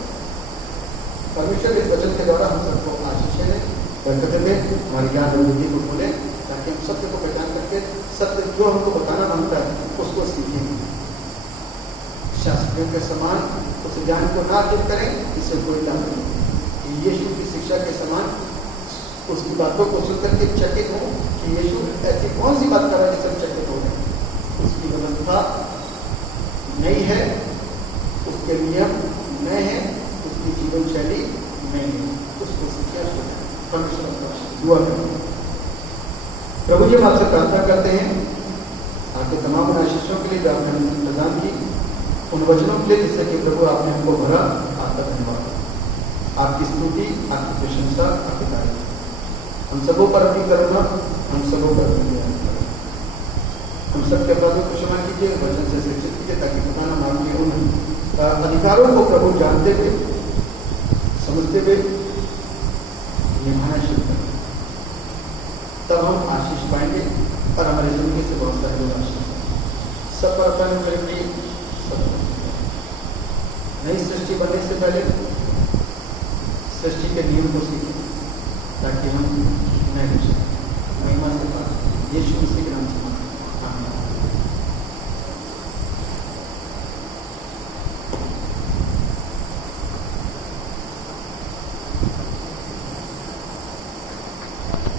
परमेश्वर इस वचन के द्वारा हम सबको आशीष है, बरकत में हमारी ज्ञान और बुद्धि को खोले, ताकि हम सत्य को पहचान करके सत्य जो हमको बताना मांगता है उसको सीखें। शास्त्रियों के समान उस ज्ञान को ना अर्जित करें, इससे कोई लाभ नहीं। यीशु की शिक्षा के समान उसकी बातों को सुनकर के चकित हो कि यीशु ऐसी कौन सी बात कर रहा है जिससे चकित हो गए। उसकी व्यवस्था नई है, उसके नियम नए हैं, उसकी जीवन शैली नई है, उसको सीखिए, परमेश्वर दुआ करें। प्रभु जी हम आपसे प्रार्थना करते हैं आपके तमाम आशीषों के लिए जो आपने हमें प्रदान की, उन वचनों के लिए जिससे कि प्रभु आपने हमको भरा, आपका धन्यवाद, आपकी स्तुति, आपकी प्रशंसा, आपकी तारीफ हम सबों पर अपनी करुणा, हम सबों पर अपनी दया करें। हम सबके अपराधों को क्षमा कीजिए, वचन से शिक्षित कीजिए, ताकि पता न मांगिए उन अधिकारों को प्रभु जानते हुए, समझते हुए निभाना शुरू करें। तब हम आशीष पाएंगे और हमारे जिंदगी से बहुत सारे लोग आशीष पाएंगे। सब पर अपना करेंगे, सब नई सृष्टि बनने से पहले सृष्टि के नियम को सीखें, ताकि हम नए महिमा से यीशु मसीह के नाम से